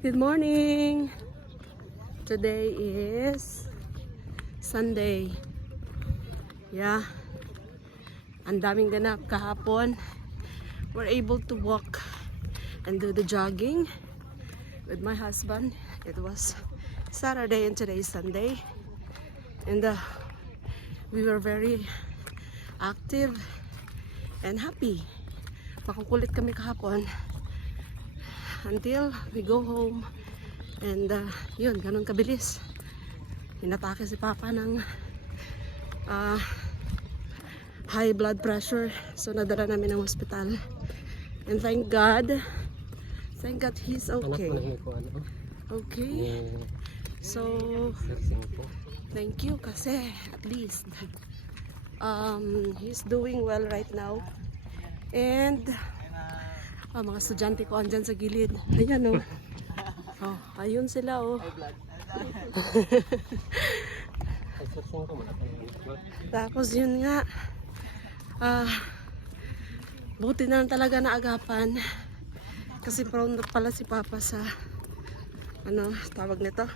Good morning! Today is Sunday. Yeah. Ang daming ganap kahapon. We're able to walk and do the jogging with my husband. It was Saturday and today is Sunday. And we were very active and happy. Makukulit kami kahapon until we go home. And yun, ganun kabilis. Inatake si Papa ng high blood pressure. So nadala namin ng hospital. And thank God he's okay. Okay. So thank you kasi at least he's doing well right now. And mga estudyante ko andyan sa gilid. Ayan oh. Oh, ayun sila oh. Tapos yun nga. Buti na lang talaga naagapan. Kasi prone pala si Papa sa ano tawag nito?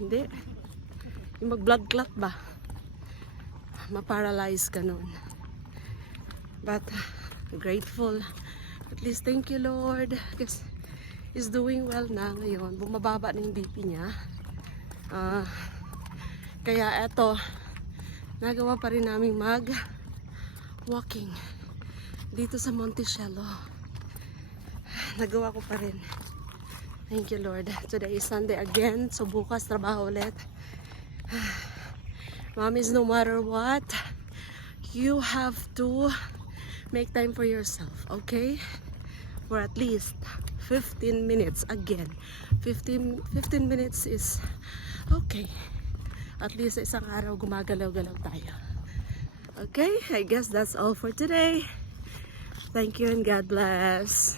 Hindi. Yung mag blood clot ba? Ma-paralyze ganun. But grateful. At least thank you Lord. Because he's doing well na ngayon. Bumababa na yung BP niya. Kaya eto, nagawa pa rin namin mag-walking dito sa Monticello. Nagawa ko pa rin. Thank you Lord. Today is Sunday again. So bukas trabaho ulit. Mommies, no matter what, you have to make time for yourself, okay? For at least 15 minutes again. 15 minutes is okay. At least isang araw gumagalaw-galaw tayo. Okay, I guess that's all for today. Thank you and God bless.